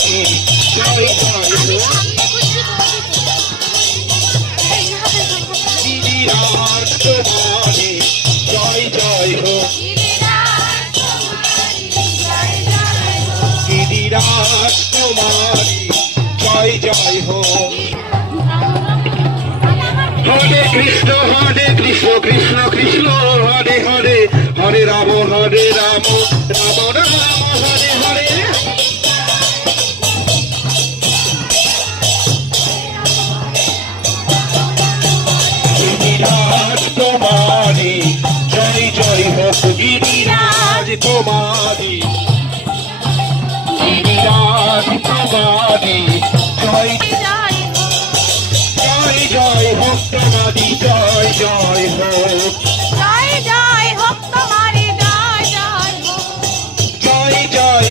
জয় জয় হোক গিরিরাজ তোমারি জয় জয় হোক গিরিরাজ তোমারি জয় জয় হোক হরে কৃষ্ণ কৃষ্ণ কৃষ্ণ হরে হরে হরে রাম রাম রাম হরে হরে গিরিরাজ তোমারি জয় জয় হোক গিরিরাজ তোমারি গিরিরাজ তোমারি জয় জয় জয় হোক তোমারি জয় জয় হোক